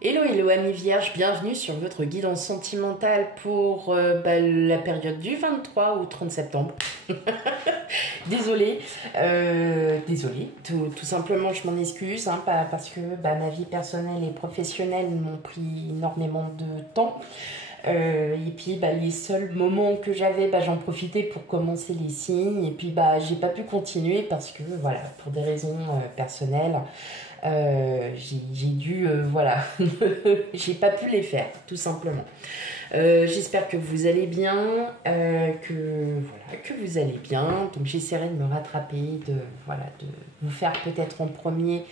Hello, hello amis vierges, bienvenue sur votre guidance sentimentale pour la période du 23 au 30 septembre. Désolée, tout simplement je m'en excuse, hein, parce que ma vie personnelle et professionnelle m'ont pris énormément de temps. Et puis les seuls moments que j'avais, j'en profitais pour commencer les signes. Et puis j'ai pas pu continuer parce que voilà, pour des raisons personnelles, j'ai dû j'ai pas pu les faire tout simplement. J'espère que vous allez bien, que vous allez bien. Donc j'essaierai de me rattraper, de vous faire peut-être en premier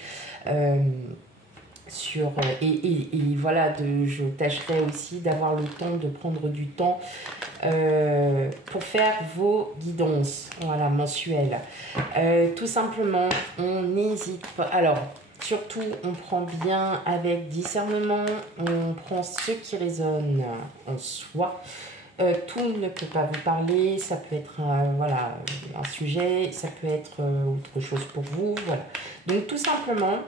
je tâcherai aussi d'avoir le temps de prendre du temps pour faire vos guidances mensuelles. Tout simplement, on n'hésite pas. Alors, surtout, on prend bien avec discernement, on prend ce qui résonne en soi. Tout ne peut pas vous parler, ça peut être un sujet, ça peut être autre chose pour vous. Voilà. Donc, tout simplement,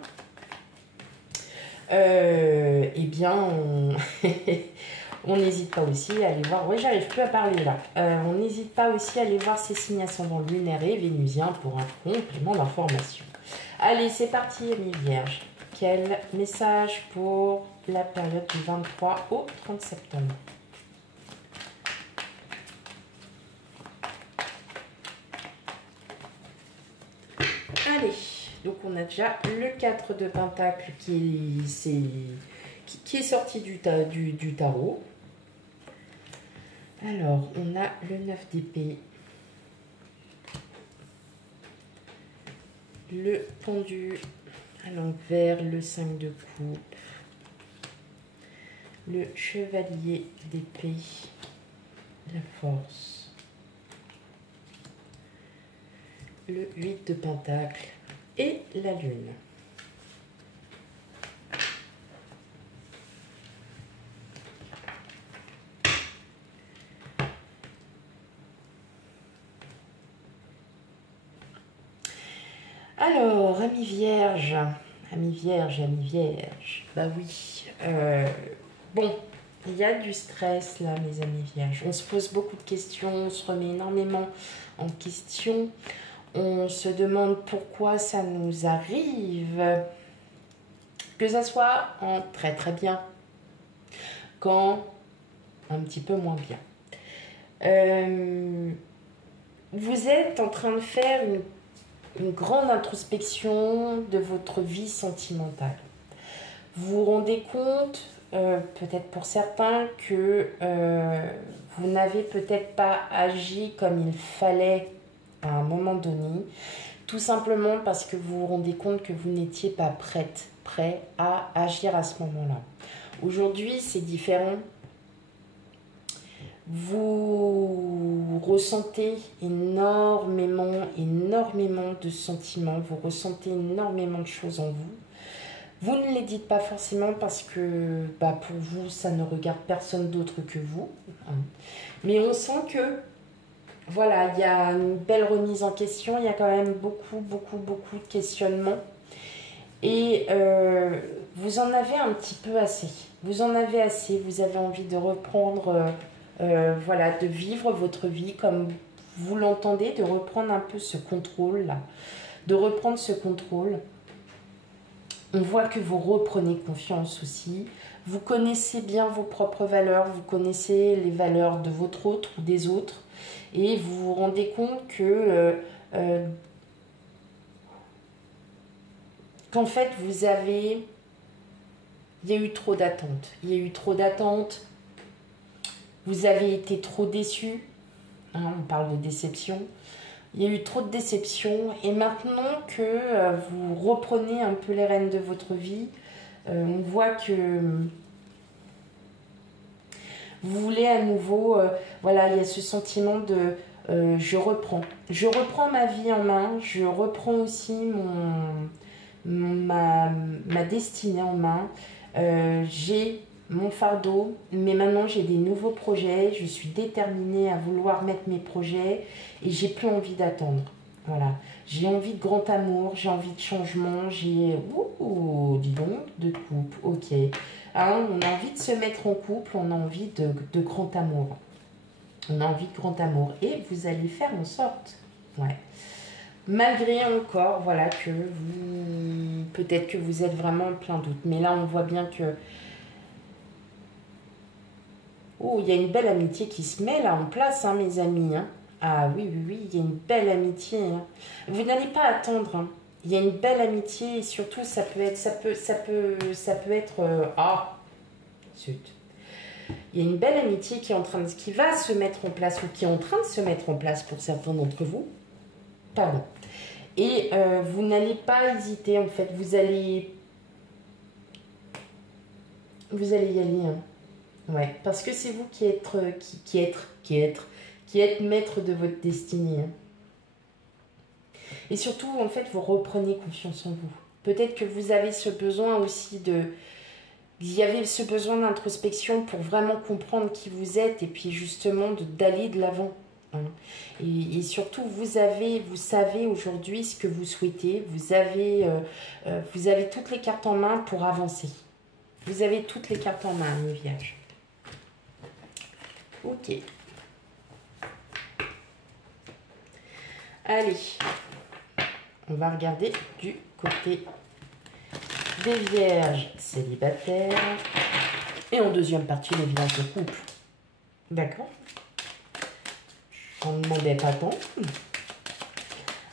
on n'hésite pas aussi à aller voir, j'arrive plus à parler là, on n'hésite pas aussi à aller voir ces signes ascendants lunaires et vénusiens pour un complément d'information. Allez, c'est parti, amis vierges. Quel message pour la période du 23 au 30 septembre? Allez, donc on a déjà le 4 de Pentacle qui est sorti du tarot. Alors, on a le 9 d'épée, le pendu à l'envers, le 5 de coupe, le chevalier d'épée, la force, le 8 de pentacle et la lune. Alors, amis vierges, oui. Bon, il y a du stress là, mes amis vierges. On se pose beaucoup de questions, on se remet énormément en question. On se demande pourquoi ça nous arrive. Que ça soit en très très bien, qu'en un petit peu moins bien. Vous êtes en train de faire une grande introspection de votre vie sentimentale. Vous vous rendez compte, peut-être pour certains, que vous n'avez peut-être pas agi comme il fallait à un moment donné, tout simplement parce que vous vous rendez compte que vous n'étiez pas prêt à agir à ce moment-là. Aujourd'hui, c'est différent. Vous ressentez énormément de sentiments, vous ressentez énormément de choses en vous. Vous ne les dites pas forcément parce que pour vous, ça ne regarde personne d'autre que vous. Mais on sent que, voilà, il y a une belle remise en question, il y a quand même beaucoup de questionnements. Et vous en avez un petit peu assez. Vous en avez assez, vous avez envie de reprendre... de vivre votre vie comme vous l'entendez, de reprendre un peu ce contrôle là, de reprendre ce contrôle. On voit que vous reprenez confiance aussi, vous connaissez bien vos propres valeurs, vous connaissez les valeurs de votre autre ou des autres, et vous vous rendez compte que qu'en fait il y a eu trop d'attentes, vous avez été trop déçu, on parle de déception. Il y a eu trop de déception et maintenant que vous reprenez un peu les rênes de votre vie, on voit que vous voulez à nouveau, il y a ce sentiment de je reprends ma vie en main, je reprends aussi ma destinée en main, j'ai mon fardeau, mais maintenant j'ai des nouveaux projets, je suis déterminée à vouloir mettre mes projets et j'ai plus envie d'attendre. Voilà. J'ai envie de grand amour, j'ai envie de changement, j'ai... Ouh, dis donc, de couple, ok. Hein, on a envie de se mettre en couple, on a envie de grand amour. On a envie de grand amour. Et vous allez faire en sorte, ouais. Malgré encore, voilà, que vous... Peut-être que vous êtes vraiment en plein doute. Mais là, on voit bien que... Oh, il y a une belle amitié qui se met là en place, hein, mes amis. Hein. Ah oui, oui, oui, il y a une belle amitié. Hein. Vous n'allez pas attendre. Hein. Il y a une belle amitié et surtout, ça peut être... Ça peut être... ah, zut. Il y a une belle amitié qui est en train de... qui va se mettre en place ou qui est en train de se mettre en place pour certains d'entre vous. Pardon. Et vous n'allez pas hésiter, en fait. Vous allez y aller. Hein. Ouais, parce que c'est vous qui êtes maître de votre destinée. Hein. Et surtout, en fait, vous reprenez confiance en vous. Peut-être que vous avez ce besoin aussi de... Il y avait ce besoin d'introspection pour vraiment comprendre qui vous êtes et puis justement d'aller de l'avant. Hein. Et surtout, vous savez aujourd'hui ce que vous souhaitez. Vous avez toutes les cartes en main pour avancer. Vous avez toutes les cartes en main, mes vierges. Ok. Allez, on va regarder du côté des vierges célibataires. Et en deuxième partie, les vierges de couple. D'accord. On ne demandait pas tant.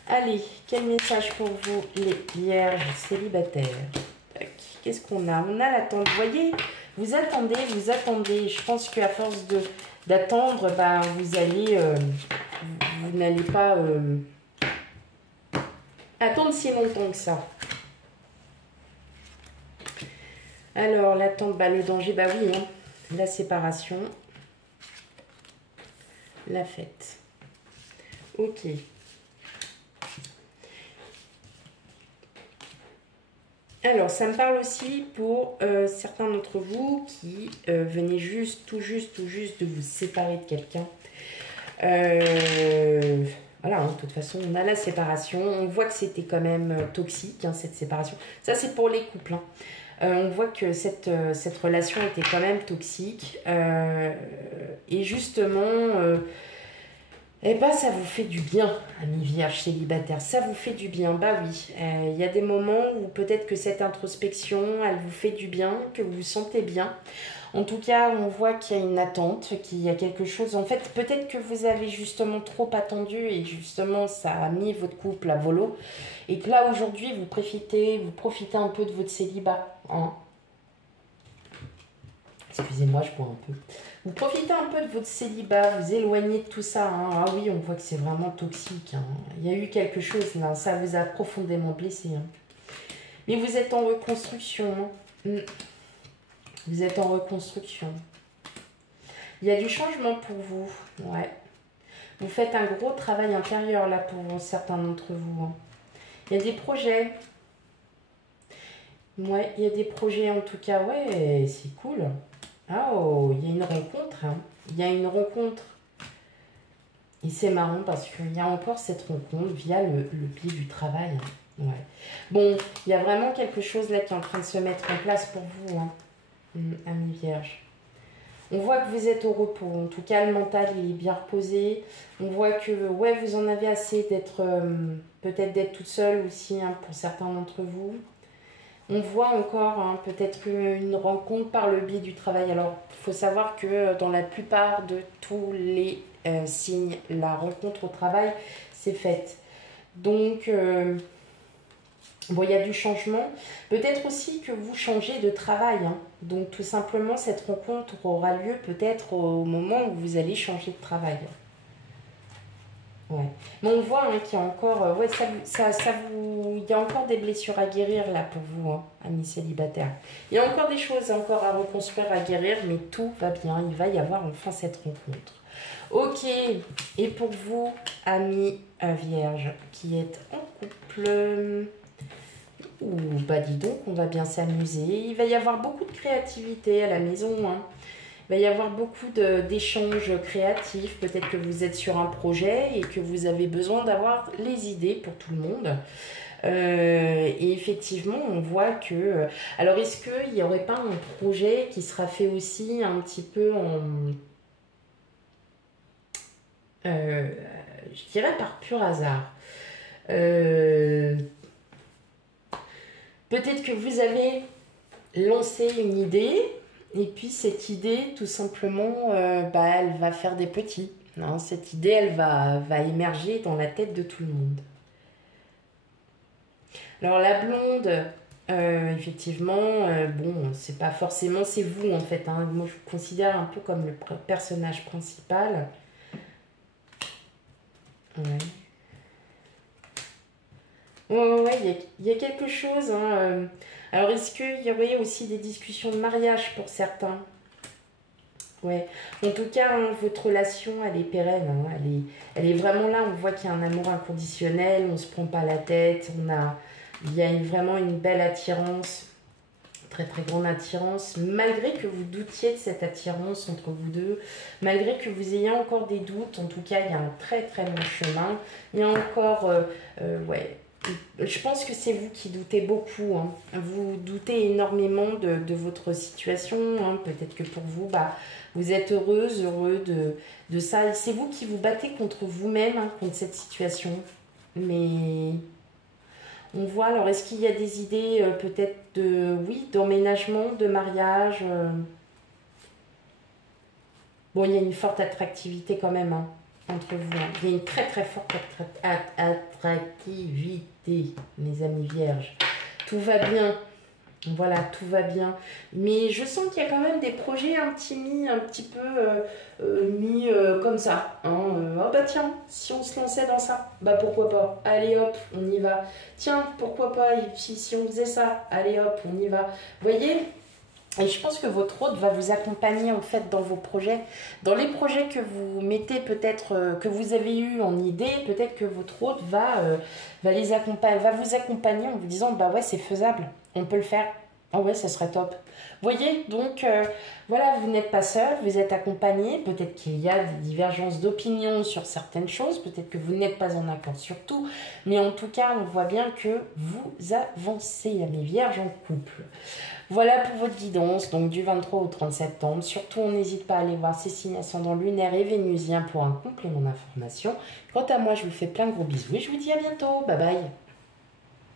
Allez, quel message pour vous, les vierges célibataires? Qu'est-ce qu'on a? On a l'attente. Vous voyez, vous attendez. Je pense qu'à force d'attendre, bah, vous n'allez pas attendre si longtemps que ça. Alors, l'attente, bah, le danger, bah oui, hein, la séparation, la fête. Ok. Alors, ça me parle aussi pour certains d'entre vous qui venez tout juste de vous séparer de quelqu'un. Voilà, hein, de toute façon, on a la séparation. On voit que c'était quand même toxique, hein, cette séparation. Ça, c'est pour les couples. Hein. On voit que cette relation était quand même toxique. Et justement... eh bien, ça vous fait du bien, amis vierges célibataires, ça vous fait du bien, bah oui. Il y a des moments où peut-être que cette introspection, elle vous fait du bien, que vous vous sentez bien. En tout cas, on voit qu'il y a une attente, qu'il y a quelque chose. En fait, peut-être que vous avez justement trop attendu et justement, ça a mis votre couple à volo. Et que là, aujourd'hui, vous profitez un peu de votre célibat. Hein. Excusez-moi, je bois un peu. Vous profitez un peu de votre célibat, vous éloignez de tout ça. Hein. Ah oui, on voit que c'est vraiment toxique. Hein. Il y a eu quelque chose là, ça vous a profondément blessé. Hein. Mais vous êtes en reconstruction. Hein. Vous êtes en reconstruction. Il y a du changement pour vous. Ouais. Vous faites un gros travail intérieur là pour certains d'entre vous. Hein. Il y a des projets. Ouais, il y a des projets en tout cas. Ouais, c'est cool. Oh, il y a une rencontre. Hein. Il y a une rencontre. Et c'est marrant parce qu'il y a encore cette rencontre via le biais du travail. Ouais. Bon, il y a vraiment quelque chose là qui est en train de se mettre en place pour vous, hein, amis vierges. On voit que vous êtes au repos. En tout cas, le mental, il est bien reposé. On voit que, ouais, vous en avez assez d'être, peut-être d'être toute seule aussi, hein, pour certains d'entre vous. On voit encore hein, peut-être une rencontre par le biais du travail. Alors, il faut savoir que dans la plupart de tous les signes, la rencontre au travail, c'est faite. Donc, bon, il y a du changement. Peut-être aussi que vous changez de travail. Hein. Donc, tout simplement, cette rencontre aura lieu peut-être au moment où vous allez changer de travail. Ouais. Mais on voit hein, qu'il y a encore, ouais, il y a encore des blessures à guérir là pour vous, hein, amis célibataires. Il y a encore des choses encore à reconstruire, à guérir, mais tout va bien. Il va y avoir enfin cette rencontre. Ok. Et pour vous, amis vierges, qui êtes en couple, bah dis donc, on va bien s'amuser. Il va y avoir beaucoup de créativité à la maison. Hein. Il va y avoir beaucoup d'échanges créatifs. Peut-être que vous êtes sur un projet et que vous avez besoin d'avoir les idées pour tout le monde. Et effectivement, on voit que... alors, est-ce qu'il n'y aurait pas un projet qui sera fait aussi un petit peu en... je dirais par pur hasard. Peut-être que vous avez lancé une idée et puis cette idée, tout simplement, elle va faire des petits. Hein. Cette idée, elle va émerger dans la tête de tout le monde. Alors la blonde, effectivement, bon, c'est pas forcément, c'est vous en fait. Hein. Moi, je vous considère un peu comme le personnage principal. Ouais. Ouais, il y a quelque chose. Hein. Alors, est-ce qu'il y aurait aussi des discussions de mariage pour certains? Ouais. En tout cas, hein, votre relation, elle est pérenne. Hein. Elle est vraiment là. On voit qu'il y a un amour inconditionnel. On ne se prend pas la tête. Il y a vraiment une belle attirance. Très très grande attirance. Malgré que vous doutiez de cette attirance entre vous deux. Malgré que vous ayez encore des doutes. En tout cas, il y a un très très long chemin. Il y a encore... ouais. Je pense que c'est vous qui doutez beaucoup. Hein. Vous doutez énormément de votre situation. Hein. Peut-être que pour vous, vous êtes heureux de ça. C'est vous qui vous battez contre vous-même, hein, contre cette situation. Mais on voit, alors est-ce qu'il y a des idées peut-être oui, d'emménagement, de mariage Bon, il y a une forte attractivité quand même, hein, entre vous. Hein. Il y a une très très forte attractivité, mes amis vierges. Tout va bien. Voilà, tout va bien. Mais je sens qu'il y a quand même des projets un petit peu mis comme ça. Hein. Oh bah tiens, si on se lançait dans ça, pourquoi pas. Allez hop, on y va. Tiens, pourquoi pas, et puis si on faisait ça, allez hop, on y va. Vous voyez ? Et je pense que votre hôte va vous accompagner en fait dans vos projets. Dans les projets que vous mettez peut-être, que vous avez eu en idée, peut-être que votre hôte va vous accompagner en vous disant ouais c'est faisable, on peut le faire. Ah ouais, ça serait top. Vous voyez, donc voilà, vous n'êtes pas seul, vous êtes accompagné. Peut-être qu'il y a des divergences d'opinion sur certaines choses, peut-être que vous n'êtes pas en accord sur tout, mais en tout cas, on voit bien que vous avancez, mes vierges en couple. Voilà pour votre guidance, donc du 23 au 30 septembre. Surtout, on n'hésite pas à aller voir ces signes ascendants lunaires et vénusiens pour un complément d'information. Quant à moi, je vous fais plein de gros bisous et je vous dis à bientôt. Bye bye.